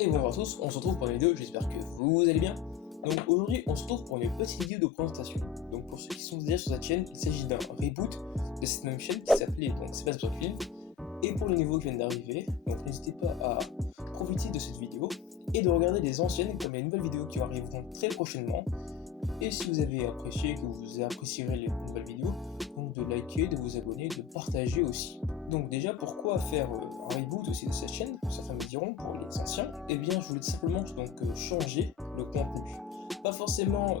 Et bonjour à tous, on se retrouve pour une vidéo, j'espère que vous allez bien. Donc aujourd'hui on se retrouve pour une petite vidéo de présentation. Donc pour ceux qui sont déjà sur cette chaîne, il s'agit d'un reboot de cette même chaîne qui s'appelait donc Space Film. Et pour les nouveaux qui viennent d'arriver, donc n'hésitez pas à profiter de cette vidéo et de regarder les anciennes comme les nouvelles vidéos qui arriveront très prochainement. Et si vous avez apprécié, que vous apprécierez les nouvelles vidéos, donc de liker, de vous abonner, de partager aussi. Donc déjà, pourquoi faire un reboot aussi de cette chaîne? Certains me diront, pour les anciens. Eh bien, je voulais tout simplement changer le contenu. Pas forcément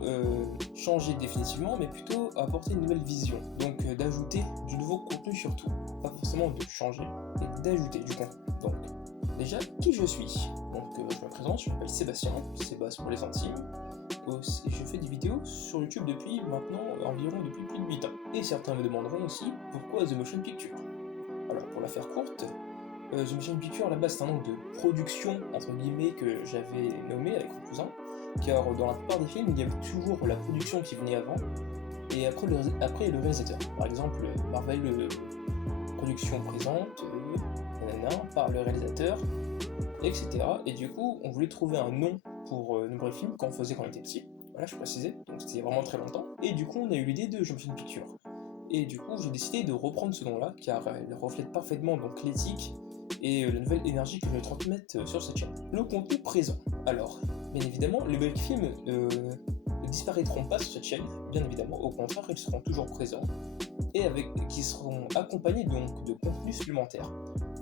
changer définitivement, mais plutôt apporter une nouvelle vision. Donc d'ajouter du nouveau contenu surtout. Pas forcément de changer, mais d'ajouter du contenu. Donc déjà, qui je suis? Donc je me présente, je m'appelle Sébastien, Sébastien pour les intimes. Et je fais des vidéos sur YouTube depuis depuis plus de 8 ans. Et certains me demanderont aussi pourquoi The Motion Picture. Alors pour la faire courte, The Motion Picture à la base c'est un nom de production entre guillemets que j'avais nommé avec mon cousin, car dans la plupart des films il y avait toujours la production qui venait avant et après le réalisateur. Par exemple Marvel production présente, par le réalisateur, etc. Et du coup on voulait trouver un nom pour nos films qu'on faisait quand on était petit. Voilà, je précisais, donc c'était vraiment très longtemps. Et du coup on a eu l'idée de The Motion Picture. Et du coup, j'ai décidé de reprendre ce nom-là, car elle reflète parfaitement donc l'éthique et la nouvelle énergie que je vais transmettre sur cette chaîne. Le contenu présent. Alors, bien évidemment, les break films ne disparaîtront pas sur cette chaîne, bien évidemment. Au contraire, ils seront toujours présents et qui seront accompagnés donc de contenus supplémentaires,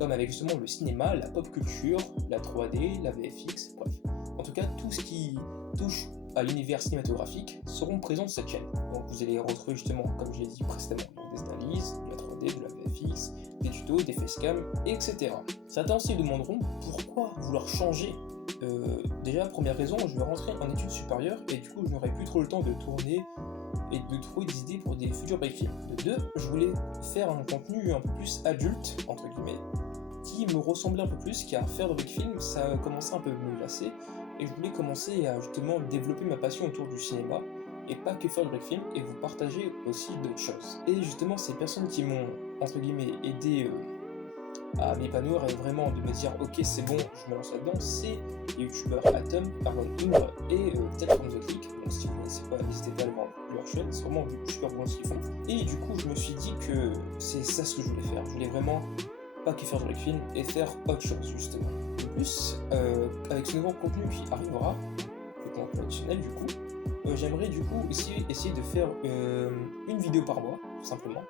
comme avec justement le cinéma, la pop culture, la 3D, la VFX, bref. En tout cas, tout ce qui touche à l'univers cinématographique seront présents sur cette chaîne. Donc vous allez retrouver justement, comme je l'ai dit précédemment, des analyses, de la 3D, de la VFX, des tutos, des facecam, etc. Certains aussi demanderont pourquoi vouloir changer. Déjà, première raison, je vais rentrer en études supérieures et du coup je n'aurai plus trop le temps de tourner et de trouver des idées pour des futurs break films. De deux, je voulais faire un contenu un peu plus adulte, entre guillemets, qui me ressemblait un peu plus, car faire de break film, ça commençait un peu à me lasser. Et je voulais commencer à justement développer ma passion autour du cinéma, et pas que faire du break film, et vous partager aussi d'autres choses. Et justement, ces personnes qui m'ont, entre guillemets, aidé à m'épanouir et vraiment de me dire ok c'est bon, je me lance là-dedans, c'est les youtubeurs Atom, Carbon Imre et Ted from the Click. Donc si vous ne connaissez pas, n'hésitez pas à aller voir leur chaîne, c'est vraiment super bon ce qu'ils font. Et du coup, je me suis dit que c'est ça ce que je voulais faire. Je voulais vraiment pas que faire du break film et faire autre chose justement. De plus, avec ce nouveau contenu qui arrivera, le contenu additionnel du coup, j'aimerais du coup essayer de faire une vidéo par mois, tout simplement,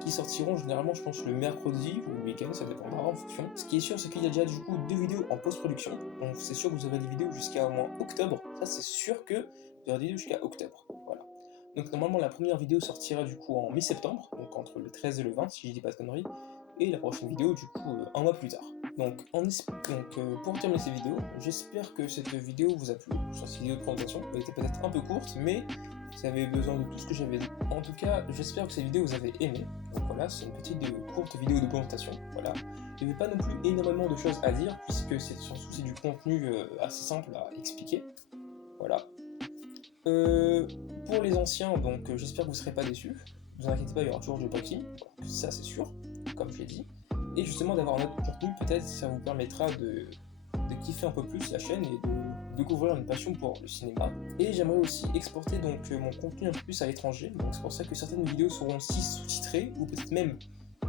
qui sortiront généralement je pense le mercredi ou le week-end, ça dépendra en fonction. Ce qui est sûr c'est qu'il y a déjà du coup 2 vidéos en post-production, donc c'est sûr que vous aurez des vidéos jusqu'à au moins octobre, ça c'est sûr que vous aurez des vidéos jusqu'à octobre, voilà. Donc normalement la première vidéo sortira du coup en mi-septembre, donc entre le 13 et le 20 si je dis pas de conneries, et la prochaine vidéo du coup un mois plus tard. Donc, pour terminer cette vidéo, j'espère que cette vidéo vous a plu. Sur cette vidéo de présentation, elle était peut-être un peu courte, mais ça avait besoin de tout ce que j'avais dit. En tout cas, j'espère que cette vidéo vous avez aimé. Donc voilà, c'est une petite courte vidéo de présentation. Voilà. Il n'y avait pas non plus énormément de choses à dire, puisque c'est du contenu assez simple à expliquer. Voilà. Pour les anciens, donc j'espère que vous ne serez pas déçus. Ne vous inquiétez pas, il y aura toujours du breaking, donc ça c'est sûr, comme je l'ai dit. Et justement d'avoir un autre contenu, peut-être ça vous permettra de kiffer un peu plus la chaîne et de découvrir une passion pour le cinéma. Et j'aimerais aussi exporter donc mon contenu un peu plus à l'étranger, donc c'est pour ça que certaines vidéos seront aussi sous-titrées ou peut-être même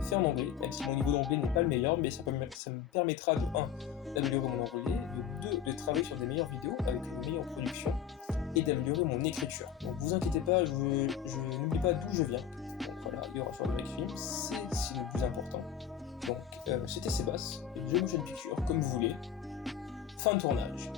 faites en anglais, même si mon niveau d'anglais n'est pas le meilleur, mais ça me permettra de 1 d'améliorer mon anglais, de 2 de travailler sur des meilleures vidéos avec une meilleure production et d'améliorer mon écriture. Donc vous inquiétez pas, je n'oublie pas d'où je viens. Donc voilà, il y aura sur le break film, c'est le plus important. Donc c'était Sébastien, The Motion Picture, comme vous voulez. Fin de tournage.